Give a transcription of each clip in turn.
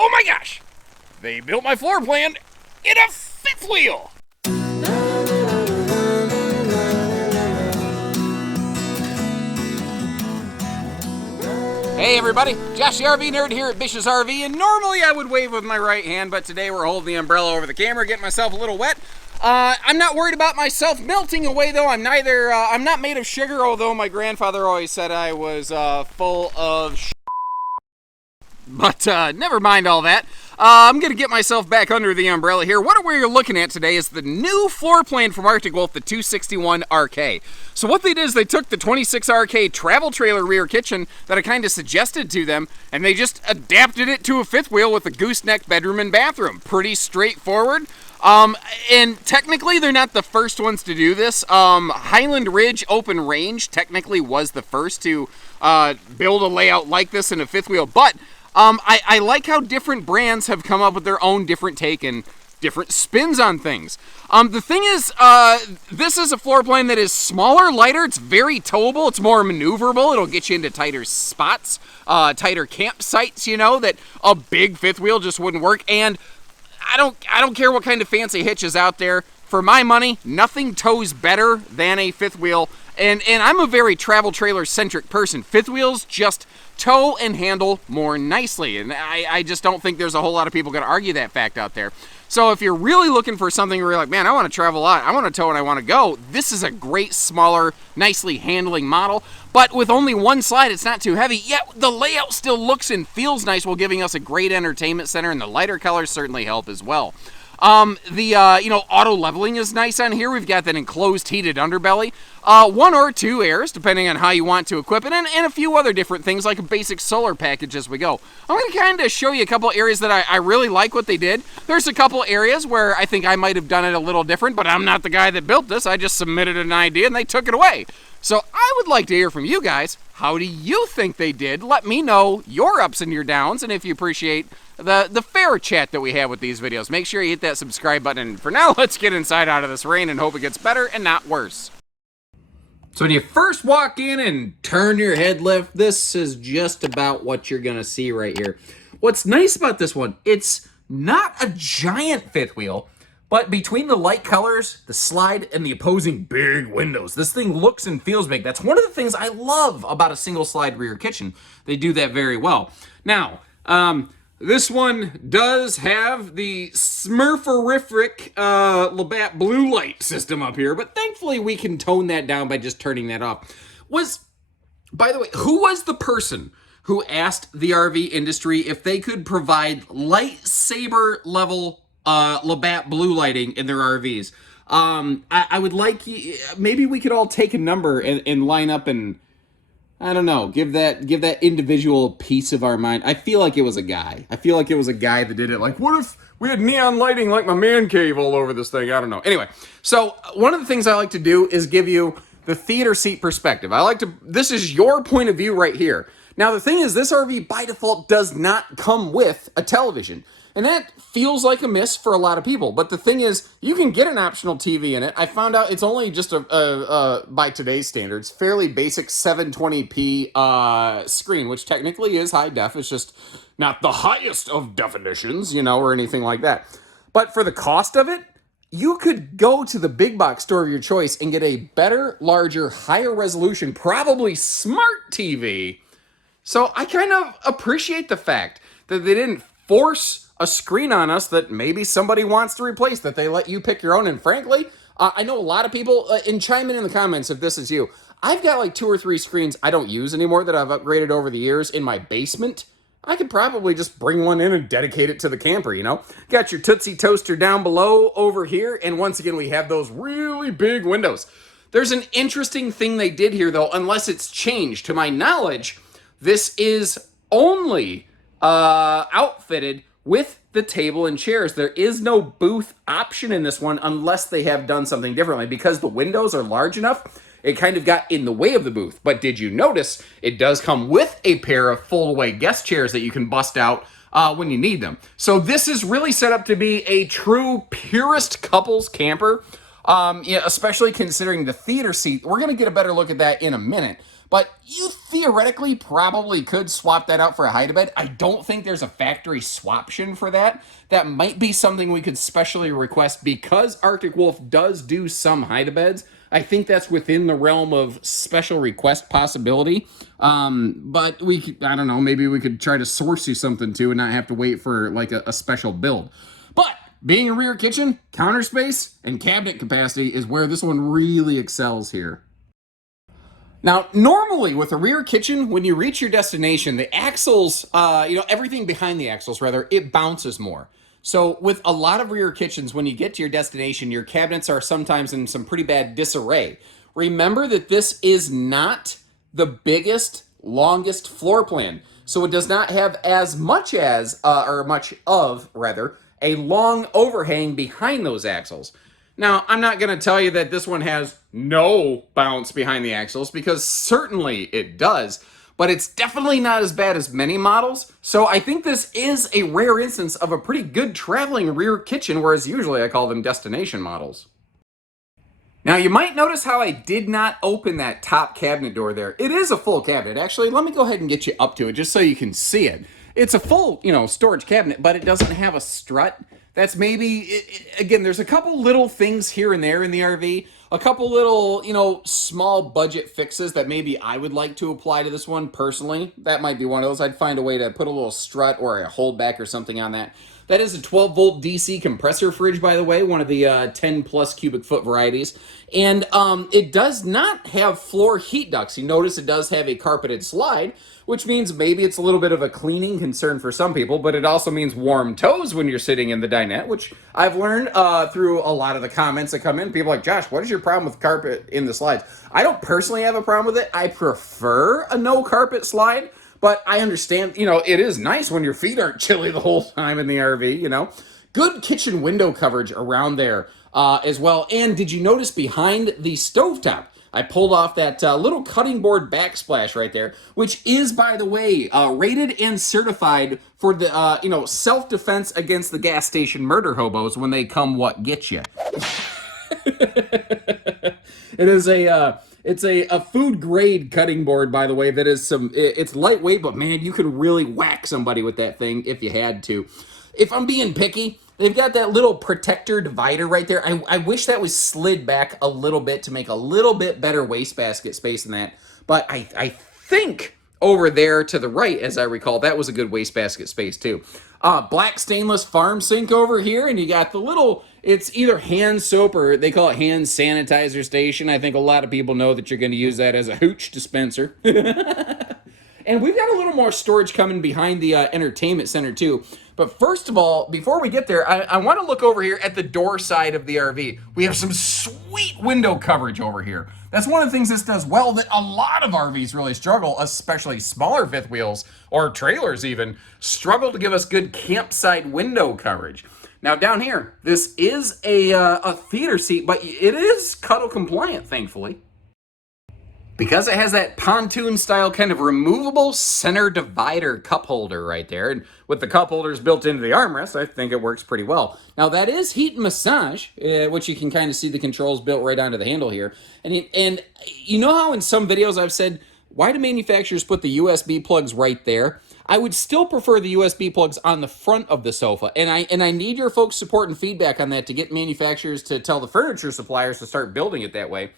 oh my gosh, they built my floor plan in a fifth wheel. Hey everybody, Josh the RV Nerd here at Bish's RV, and normally I would wave with my right hand, but today we're holding the umbrella over the camera, getting myself a little wet. I'm not worried about myself melting away though. I'm not made of sugar, although my grandfather always said I was full of But never mind all that. I'm going to get myself back under the umbrella here. What we're looking at today is the new floor plan from Arctic Wolf, the 261 RK. So what they did is they took the 26 RK travel trailer rear kitchen that I kind of suggested to them, and they just adapted it to a fifth wheel with a gooseneck bedroom and bathroom. Pretty straightforward. And technically they're not the first ones to do this. Highland Ridge Open Range technically was the first to build a layout like this in a fifth wheel, but I like how different brands have come up with their own different take and different spins on things. The thing is, this is a floor plan that is smaller, lighter, it's very towable, it's more maneuverable, it'll get you into tighter spots, tighter campsites, you know, that a big fifth wheel just wouldn't work. And I don't care what kind of fancy hitch is out there. For my money, nothing tows better than a fifth wheel. And I'm a very travel trailer centric person. Fifth wheels just tow and handle more nicely. And I just don't think there's a whole lot of people going to argue that fact out there. So if you're really looking for something where you're like, man, I want to travel a lot, I want to tow and I want to go, this is a great, smaller, nicely handling model. But with only one slide, it's not too heavy, yet the layout still looks and feels nice while giving us a great entertainment center, and the lighter colors certainly help as well. Auto leveling is nice on here. We've got that enclosed heated underbelly, one or two airs, depending on how you want to equip it, and a few other different things like a basic solar package as we go. I'm going to kind of show you a couple areas that I really like what they did. There's a couple areas where I think I might have done it a little different, but I'm not the guy that built this. I just submitted an idea and they took it away. So I would like to hear from you guys. How do you think they did? Let me know your ups and your downs, and if you appreciate the fair chat that we have with these videos. Make sure you hit that subscribe button. And for now, let's get inside out of this rain and hope it gets better and not worse. So when you first walk in and turn your head left, this is just about what you're going to see right here. What's nice about this one, it's not a giant fifth wheel, but between the light colors, the slide, and the opposing big windows, this thing looks and feels big. That's one of the things I love about a single slide rear kitchen. They do that very well. Now, this one does have the Smurferific Labatt blue light system up here, but thankfully we can tone that down by just turning that off. By the way, who was the person who asked the RV industry if they could provide lightsaber level Labatt blue lighting in their RVs? I would like, maybe we could all take a number and line up and, I don't know, give that individual a piece of our mind. I feel like it was a guy. I feel like it was a guy that did it. Like, what if we had neon lighting like my man cave all over this thing? I don't know. Anyway, so one of the things I like to do is give you the theater seat perspective. This is your point of view right here. Now, the thing is, this RV by default does not come with a television. And that feels like a miss for a lot of people. But the thing is, you can get an optional TV in it. I found out it's only just by today's standards, fairly basic 720p screen, which technically is high def. It's just not the highest of definitions, you know, or anything like that. But for the cost of it, you could go to the big box store of your choice and get a better, larger, higher resolution, probably smart TV. So I kind of appreciate the fact that they didn't force a screen on us that maybe somebody wants to replace, that they let you pick your own. And frankly, I know a lot of people, and chime in the comments if this is you. I've got like 2 or 3 screens I don't use anymore that I've upgraded over the years in my basement. I could probably just bring one in and dedicate it to the camper, you know? Got your Tootsie Toaster down below over here, and once again, we have those really big windows. There's an interesting thing they did here, though, unless it's changed. To my knowledge, this is only outfitted with the table and chairs. There is no booth option in this one unless they have done something differently. Because the windows are large enough, it kind of got in the way of the booth. But did you notice it does come with a pair of fold-away guest chairs that you can bust out when you need them. So this is really set up to be a true purist couples camper, especially considering the theater seat. We're going to get a better look at that in a minute. But you theoretically probably could swap that out for a hide-a-bed. I don't think there's a factory swaption for that. That might be something we could specially request because Arctic Wolf does do some hide-a-beds. I think that's within the realm of special request possibility. But we could, I don't know, maybe we could try to source you something too and not have to wait for like a special build. But being a rear kitchen, counter space, and cabinet capacity is where this one really excels here. Now, normally with a rear kitchen, when you reach your destination, the axles, everything behind the axles, rather, it bounces more. So with a lot of rear kitchens, when you get to your destination, your cabinets are sometimes in some pretty bad disarray. Remember that this is not the biggest, longest floor plan. So it does not have as much as, or much of, rather, a long overhang behind those axles. Now, I'm not going to tell you that this one has no bounce behind the axles, because certainly it does, but it's definitely not as bad as many models. So I think this is a rare instance of a pretty good traveling rear kitchen, whereas usually I call them destination models. Now, you might notice how I did not open that top cabinet door there. It is a full cabinet. Actually, let me go ahead and get you up to it just so you can see it. It's a full, storage cabinet, but it doesn't have a strut. That's maybe, again, there's a couple little things here and there in the RV, a couple little, small budget fixes that maybe I would like to apply to this one personally. That might be one of those. I'd find a way to put a little strut or a holdback or something on that. That is a 12-volt DC compressor fridge, by the way, one of the 10-plus cubic foot varieties. And it does not have floor heat ducts. You notice it does have a carpeted slide, which means maybe it's a little bit of a cleaning concern for some people, but it also means warm toes when you're sitting in the dinette, which I've learned through a lot of the comments that come in. People are like, Josh, what is your problem with carpet in the slides? I don't personally have a problem with it. I prefer a no carpet slide. But I understand, it is nice when your feet aren't chilly the whole time in the RV, Good kitchen window coverage around there as well. And did you notice behind the stovetop, I pulled off that little cutting board backsplash right there, which is, by the way, rated and certified for the, self-defense against the gas station murder hobos when they come get you. It is it's a food grade cutting board, by the way, that is it's lightweight, but man, you could really whack somebody with that thing if you had to. If I'm being picky, they've got that little protector divider right there. I wish that was slid back a little bit to make a little bit better wastebasket space in that. But I think over there to the right, as I recall, that was a good wastebasket space too. Black stainless farm sink over here, and you got the little, it's either hand soap or they call it hand sanitizer station. I think a lot of people know that you're going to use that as a hooch dispenser. And we've got a little more storage coming behind the entertainment center too. But first of all, before we get there, I want to look over here at the door side of the RV. We have some sweet window coverage over here. That's one of the things this does well that a lot of RVs really struggle, especially smaller fifth wheels or trailers even, struggle to give us good campsite window coverage. Now down here, this is a theater seat, but it is cuddle compliant, thankfully. Because it has that pontoon style kind of removable center divider cup holder right there, and with the cup holders built into the armrest, I think it works pretty well. Now that is heat and massage, which you can kind of see the controls built right onto the handle here. And you know how in some videos I've said, why do manufacturers put the USB plugs right there? I would still prefer the USB plugs on the front of the sofa, and I need your folks' support and feedback on that to get manufacturers to tell the furniture suppliers to start building it that way.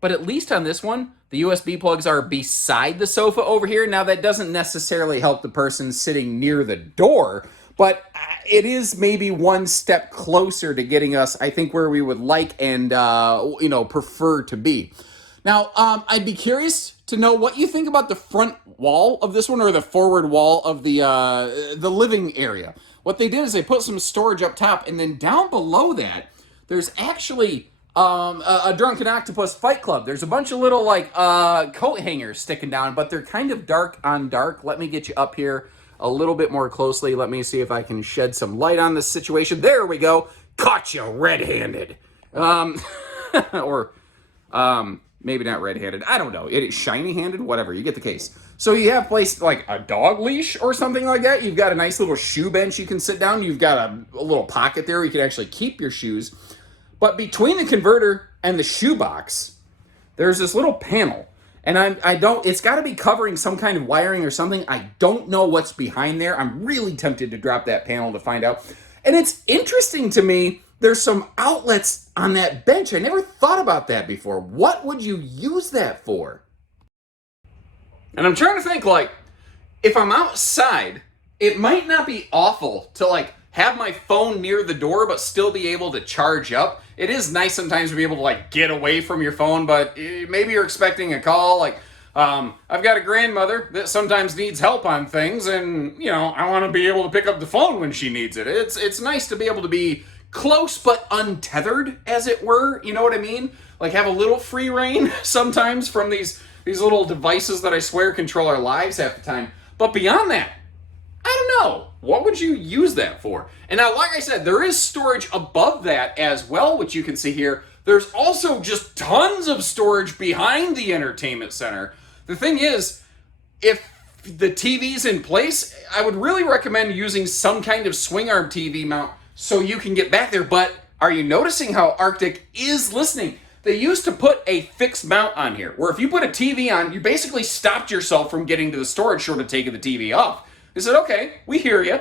But at least on this one, the USB plugs are beside the sofa over here. Now, that doesn't necessarily help the person sitting near the door, but it is maybe one step closer to getting us, I think, where we would like and, prefer to be. Now, I'd be curious to know what you think about the front wall of this one or the forward wall of the living area. What they did is they put some storage up top, and then down below that, there's actually a Drunken Octopus Fight Club. There's a bunch of little coat hangers sticking down, but they're kind of dark on dark. Let me get you up here a little bit more closely. Let me see if I can shed some light on this situation. There we go. Caught you red-handed. Or maybe not red-handed. I don't know. It is shiny-handed. Whatever. You get the case. So you have placed like a dog leash or something like that. You've got a nice little shoe bench you can sit down. You've got a little pocket there where you can actually keep your shoes. But between the converter and the shoebox, there's this little panel. And I don't, it's got to be covering some kind of wiring or something. I don't know what's behind there. I'm really tempted to drop that panel to find out. And it's interesting to me, there's some outlets on that bench. I never thought about that before. What would you use that for? And I'm trying to think, like, if I'm outside, it might not be awful to, like, have my phone near the door but still be able to charge up. It is nice sometimes to be able to, like, get away from your phone, but maybe you're expecting a call. Like, I've got a grandmother that sometimes needs help on things, and, you know, I want to be able to pick up the phone when she needs it. It's nice to be able to be close but untethered, as it were. You know what I mean? Like, have a little free reign sometimes from these little devices that I swear control our lives half the time. But beyond that, I don't know. What would you use that for? And now, like I said, there is storage above that as well, which you can see here. There's also just tons of storage behind the entertainment center. The thing is, if the TV's in place, I would really recommend using some kind of swing arm TV mount so you can get back there. But are you noticing how Arctic is listening? They used to put a fixed mount on here, where if you put a TV on, you basically stopped yourself from getting to the storage short of taking the TV off. They said, okay, we hear you.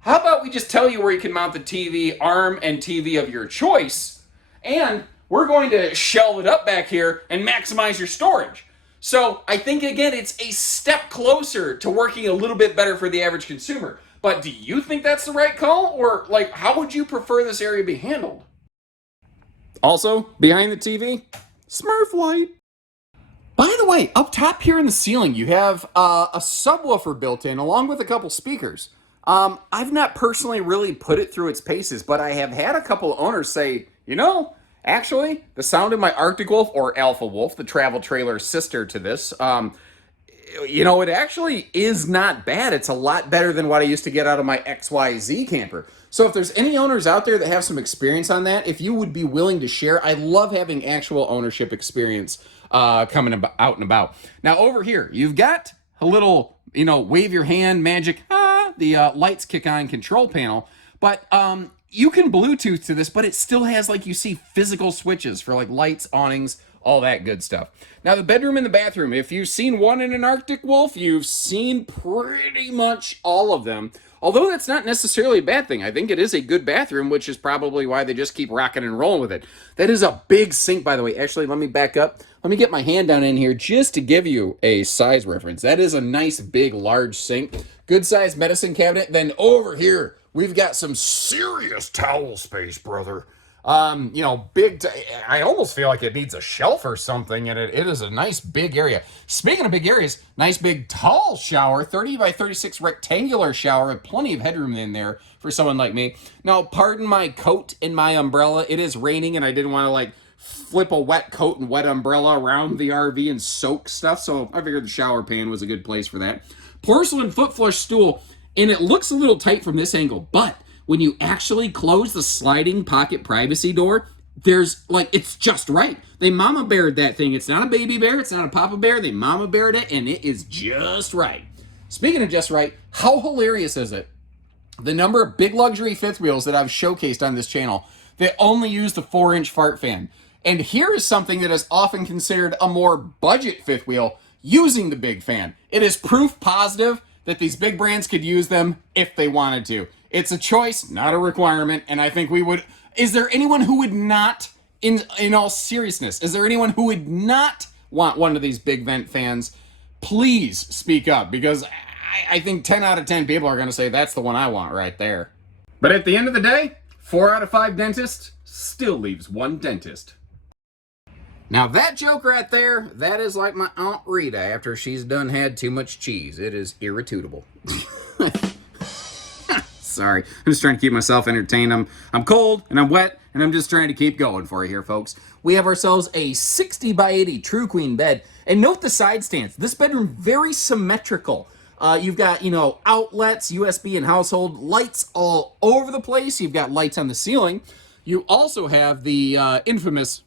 How about we just tell you where you can mount the TV arm and TV of your choice, and we're going to shelve it up back here and maximize your storage. So I think, again, it's a step closer to working a little bit better for the average consumer. But do you think that's the right call? Or, like, how would you prefer this area be handled? Also, behind the TV, Smurf light. By the way, up top here in the ceiling, you have a subwoofer built in along with a couple speakers. I've not personally really put it through its paces, but I have had a couple owners say, you know, actually, the sound of my Arctic Wolf, or Alpha Wolf, the travel trailer sister to this, you know, it actually is not bad. It's a lot better than what I used to get out of my XYZ camper. So if there's any owners out there that have some experience on that, if you would be willing to share, I love having actual ownership experience coming out and about. Now over here, you've got a little, you know, wave your hand magic, the lights kick on control panel, but you can Bluetooth to this, but it still has, like you see, physical switches for like lights, awnings, all that good stuff. Now the bedroom and the bathroom, if you've seen one in an Arctic Wolf, you've seen pretty much all of them. Although that's not necessarily a bad thing. I think it is a good bathroom, which is probably why they just keep rocking and rolling with it. That is a big sink, by the way. Actually, let me back up. Let me get my hand down in here just to give you a size reference. That is a nice, big, large sink. Good size medicine cabinet. Then over here, we've got some serious towel space, brother. You know, I almost feel like it needs a shelf or something, and it is a nice big area. Speaking of big areas, nice big tall shower, 30 by 36 rectangular shower with plenty of headroom in there for someone like me. Now, pardon my coat and my umbrella. It is raining, and I didn't want to, like, flip a wet coat and wet umbrella around the RV and soak stuff, so I figured the shower pan was a good place for that. Porcelain foot flush stool, and it looks a little tight from this angle, but when you actually close the sliding pocket privacy door, there's, like, it's just right. They mama beared that thing. It's not a baby bear. It's not a papa bear. They mama beared it, and it is just right. Speaking of just right, how hilarious is it? The number of big luxury fifth wheels that I've showcased on this channel that only use the 4-inch fart fan. And here is something that is often considered a more budget fifth wheel using the big fan. It is proof positive that these big brands could use them if they wanted to. It's a choice, not a requirement, and I think we would... Is there anyone who would not, in all seriousness, is there anyone who would not want one of these big vent fans? Please speak up, because I think 10 out of 10 people are going to say that's the one I want right there. But at the end of the day, 4 out of 5 dentists still leaves one dentist. Now that joke right there, that is like my Aunt Rita after she's done had too much cheese. It is irritable. Sorry, I'm just trying to keep myself entertained. I'm cold and I'm wet and I'm just trying to keep going for you here, folks. We have ourselves a 60 by 80 True Queen bed. And note the side stance. This bedroom, very symmetrical. You've got, you know, outlets, USB and household, lights all over the place. You've got lights on the ceiling. You also have the infamous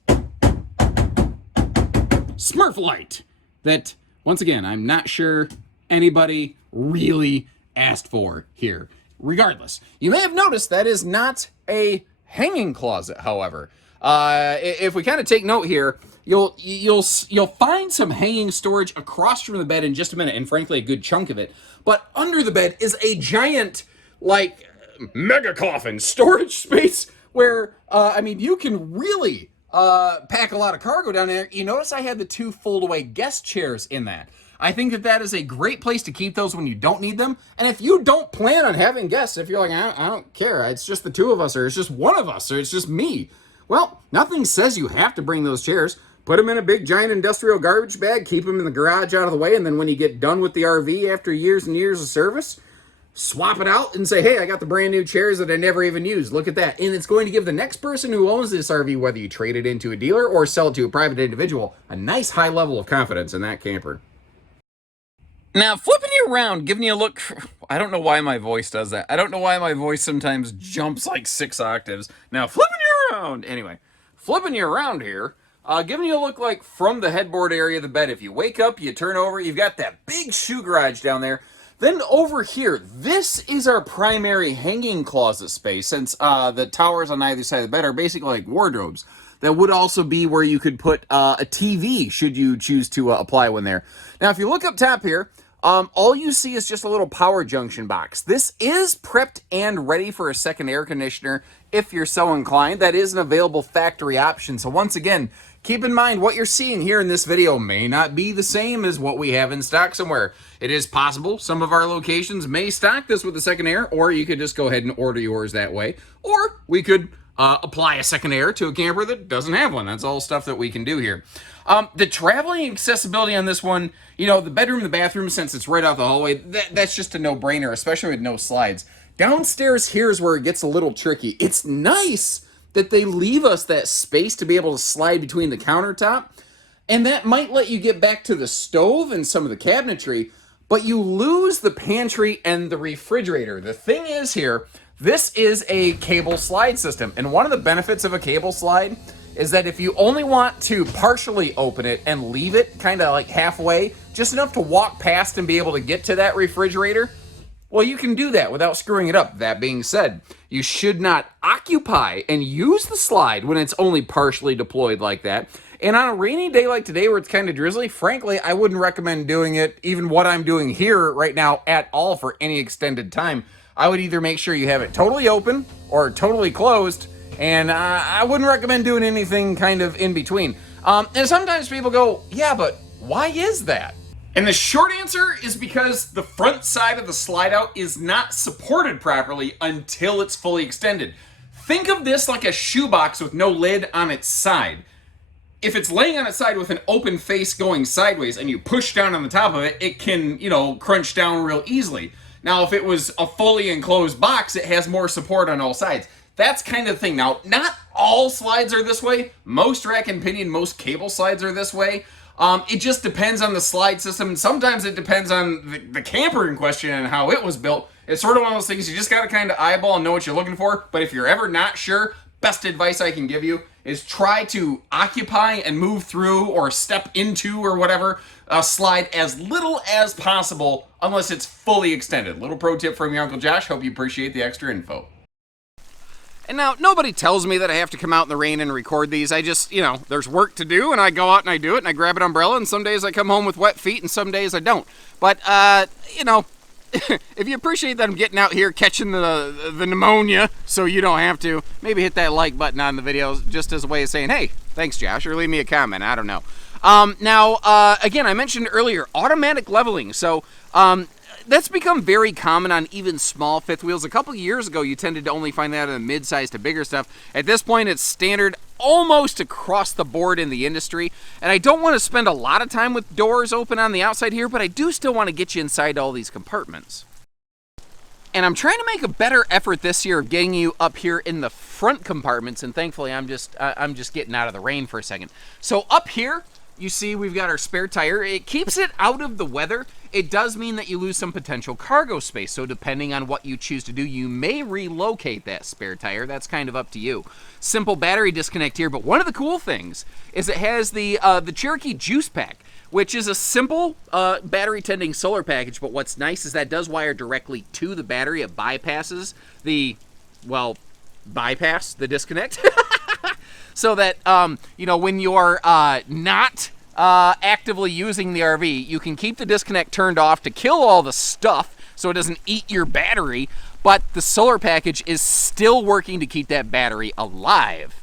Smurf light that, once again, I'm not sure anybody really asked for here. Regardless, you may have noticed that is not a hanging closet, however. If we kind of take note here, you'll find some hanging storage across from the bed in just a minute, and frankly, a good chunk of it. But under the bed is a giant, like, mega coffin storage space where, I mean, you can really pack a lot of cargo down there. You notice I had the 2 fold-away guest chairs in that. I think that that is a great place to keep those when you don't need them. And if you don't plan on having guests, if you're like, I don't care, it's just the 2 of us, or it's just 1 of us, or it's just me, well, nothing says you have to bring those chairs. Put them in a big giant industrial garbage bag, keep them in the garage out of the way, and then when you get done with the RV after years and years of service, swap it out and say, hey, I got the brand new chairs that I never even used. Look at that. And it's going to give the next person who owns this RV, whether you trade it into a dealer or sell it to a private individual, a nice high level of confidence in that camper. Now, flipping you around, giving you a look, I don't know why my voice does that. I don't know why my voice sometimes jumps like 6 octaves. Now, flipping you around, anyway, flipping you around here, giving you a look like from the headboard area of the bed. If you wake up, you turn over, you've got that big shoe garage down there. Then over here, this is our primary hanging closet space, since the towers on either side of the bed are basically like wardrobes. That would also be where you could put a TV, should you choose to apply one there. Now, if you look up top here, all you see is just a little power junction box. This is prepped and ready for a second air conditioner if you're so inclined. That is an available factory option. So once again, keep in mind what you're seeing here in this video may not be the same as what we have in stock somewhere. It is possible some of our locations may stock this with a second air, or you could just go ahead and order yours that way. Or we could apply a second air to a camper that doesn't have one. That's all stuff that we can do here. The traveling accessibility on this one, you know, the bedroom and the bathroom, since it's right out the hallway, that's just a no-brainer, especially with no slides. Downstairs here is where it gets a little tricky. It's nice that they leave us that space to be able to slide between the countertop, and that might let you get back to the stove and some of the cabinetry, but you lose the pantry and the refrigerator. The thing is here, this is a cable slide system, and one of the benefits of a cable slide is that if you only want to partially open it and leave it kind of like halfway, just enough to walk past and be able to get to that refrigerator, well, you can do that without screwing it up. That being said, you should not occupy and use the slide when it's only partially deployed like that. And on a rainy day like today where it's kind of drizzly, frankly, I wouldn't recommend doing it, even what I'm doing here right now, at all for any extended time. I would either make sure you have it totally open or totally closed, and I wouldn't recommend doing anything kind of in between. And sometimes people go, yeah, but why is that? And the short answer is because the front side of the slide out is not supported properly until it's fully extended. Think of this like a shoebox with no lid on its side. If it's laying on its side with an open face going sideways and you push down on the top of it, it can, you know, crunch down real easily. Now, if it was a fully enclosed box, it has more support on all sides. That's kind of the thing. Now, not all slides are this way. Most rack and pinion, most cable slides are this way. It just depends on the slide system, and sometimes it depends on the camper in question and how it was built. It's sort of one of those things you just got to kind of eyeball and know what you're looking for. But if you're ever not sure, best advice I can give you is try to occupy and move through or step into or whatever a slide as little as possible unless it's fully extended. Little pro tip from your Uncle Josh. Hope you appreciate the extra info. And now, nobody tells me that I have to come out in the rain and record these. I just, you know, there's work to do, and I go out and I do it, and I grab an umbrella, and some days I come home with wet feet, and some days I don't. But, you know, if you appreciate that I'm getting out here catching the pneumonia so you don't have to, maybe hit that like button on the video just as a way of saying, hey, thanks, Josh, or leave me a comment. I don't know. Now, again, I mentioned earlier, automatic leveling. So, that's become very common on even small fifth wheels. A couple years ago, you tended to only find that on the mid-size to bigger stuff. At this point, it's standard almost across the board in the industry. And I don't want to spend a lot of time with doors open on the outside here, but I do still want to get you inside all these compartments. And I'm trying to make a better effort this year of getting you up here in the front compartments. And thankfully, I'm just getting out of the rain for a second. So up here, you see we've got our spare tire. It keeps it out of the weather. It does mean that you lose some potential cargo space. So depending on what you choose to do, you may relocate that spare tire. That's kind of up to you. Simple battery disconnect here. But one of the cool things is it has the Cherokee Juice Pack, which is a simple battery tending solar package. But what's nice is that does wire directly to the battery. It bypasses the disconnect. so that, when you're not actively using the RV, you can keep the disconnect turned off to kill all the stuff so it doesn't eat your battery, but the solar package is still working to keep that battery alive.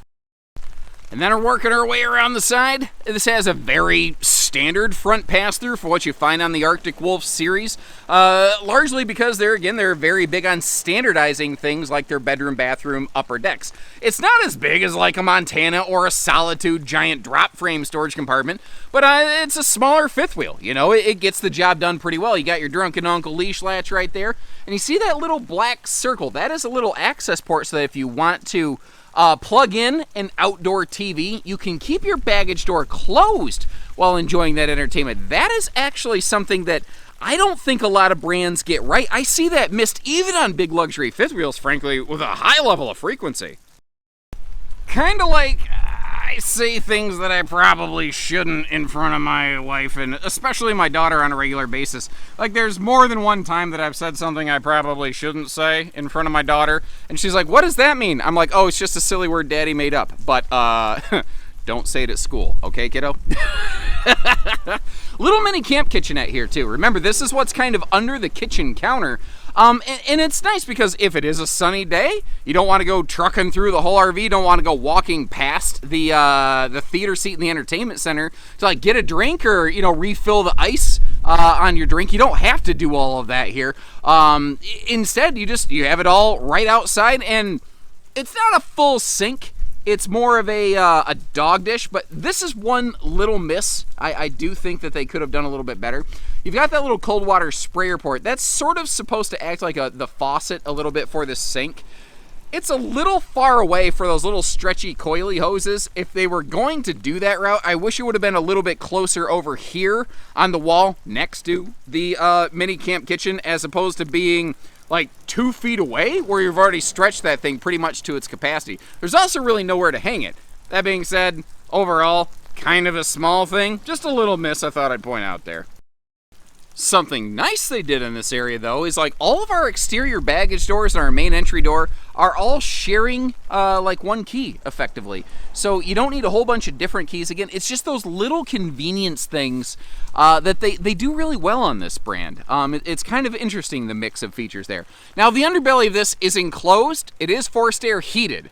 And then we're working our way around the side. This has a very standard front pass-through for what you find on the Arctic Wolf series, largely because they're very big on standardizing things like their bedroom, bathroom, upper decks. It's not as big as like a Montana or a Solitude giant drop frame storage compartment, but it's a smaller fifth wheel. It gets the job done pretty well. You got your drunken uncle leash latch right there, and you see that little black circle? That is a little access port so that if you want to plug in an outdoor TV, you can keep your baggage door closed while enjoying that entertainment. That is actually something that I don't think a lot of brands get right. I see that missed even on big luxury fifth wheels, frankly, with a high level of frequency. Kind of like I say things that I probably shouldn't in front of my wife and especially my daughter on a regular basis. Like, there's more than one time that I've said something I probably shouldn't say in front of my daughter, and she's like, "What does that mean?" I'm like, "Oh, it's just a silly word Daddy made up, but don't say it at school, okay, kiddo?" Little mini camp kitchenette here too. Remember, this is what's kind of under the kitchen counter. And it's nice because if it is a sunny day, you don't want to go trucking through the whole RV, don't want to go walking past the theater seat in the entertainment center to like get a drink or, refill the ice on your drink. You don't have to do all of that here. Instead, you have it all right outside, and it's not a full sink. It's more of a dog dish, but this is one little miss. I do think that they could have done a little bit better. You've got that little cold water sprayer port. That's sort of supposed to act like the faucet a little bit for the sink. It's a little far away for those little stretchy coily hoses. If they were going to do that route, I wish it would have been a little bit closer over here on the wall next to the mini camp kitchen, as opposed to being like 2 feet away where you've already stretched that thing pretty much to its capacity. There's also really nowhere to hang it. That being said, overall, kind of a small thing. Just a little miss I thought I'd point out there. Something nice they did in this area, though, is like all of our exterior baggage doors and our main entry door are all sharing like one key, effectively. So you don't need a whole bunch of different keys. Again, it's just those little convenience things that they do really well on this brand. It's kind of interesting, the mix of features there. Now, the underbelly of this is enclosed. It is forced air heated.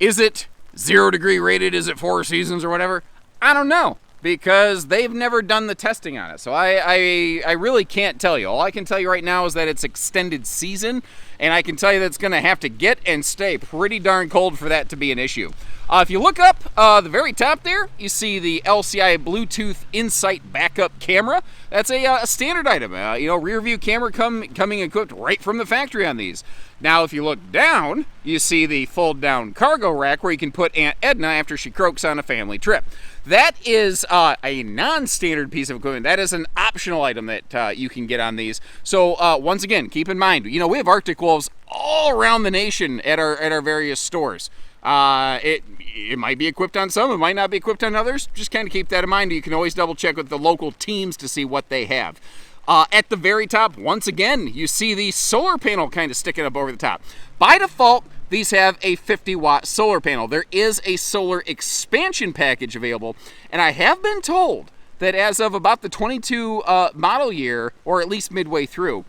Is it 0 degree rated? Is it 4 seasons or whatever? I don't know, because they've never done the testing on it. So I really can't tell you. All I can tell you right now is that it's extended season, and I can tell you that it's going to have to get and stay pretty darn cold for that to be an issue. If you look up the very top there, you see the LCI Bluetooth Insight backup camera. That's a standard item. Rear view camera coming equipped right from the factory on these. Now, if you look down, you see the fold-down cargo rack where you can put Aunt Edna after she croaks on a family trip. That is a non-standard piece of equipment. That is an optional item that you can get on these. So once again, keep in mind, we have Arctic Wolves all around the nation at our various stores. It might be equipped on some, it might not be equipped on others. Just kind of keep that in mind. You can always double check with the local teams to see what they have. At the very top, once again, you see the solar panel kind of sticking up over the top. By default, these have a 50-watt solar panel. There is a solar expansion package available, and I have been told that as of about the 22 model year, or at least midway through,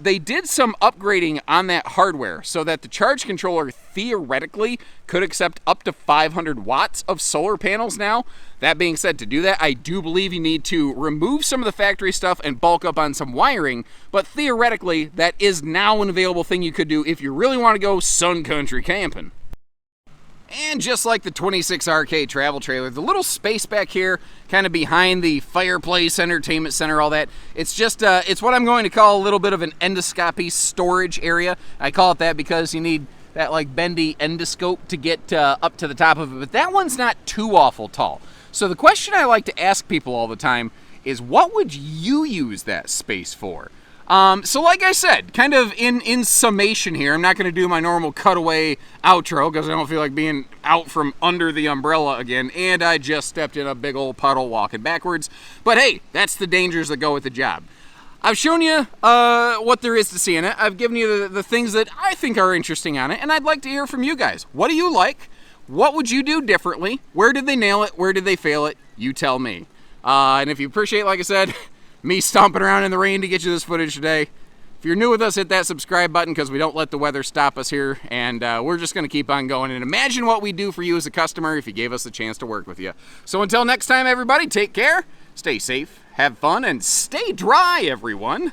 they did some upgrading on that hardware so that the charge controller theoretically could accept up to 500 watts of solar panels now. That being said, to do that, I do believe you need to remove some of the factory stuff and bulk up on some wiring, but theoretically, that is now an available thing you could do if you really want to go sun country camping. And just like the 26RK travel trailer, the little space back here, kind of behind the fireplace, entertainment center, all that, it's what I'm going to call a little bit of an endoscopy storage area. I call it that because you need that like bendy endoscope to get up to the top of it, but that one's not too awful tall. So the question I like to ask people all the time is, what would you use that space for? So like I said, kind of in summation here, I'm not going to do my normal cutaway outro because I don't feel like being out from under the umbrella again, and I just stepped in a big old puddle walking backwards. But hey, that's the dangers that go with the job. I've shown you what there is to see in it. I've given you the things that I think are interesting on it, and I'd like to hear from you guys. What do you like? What would you do differently? Where did they nail it? Where did they fail it? You tell me. And if you appreciate, like I said, me stomping around in the rain to get you this footage today, if you're new with us, hit that subscribe button because we don't let the weather stop us here, and we're just going to keep on going and imagine what we do for you as a customer if you gave us the chance to work with you. So until next time, everybody, take care, stay safe, have fun, and stay dry, everyone.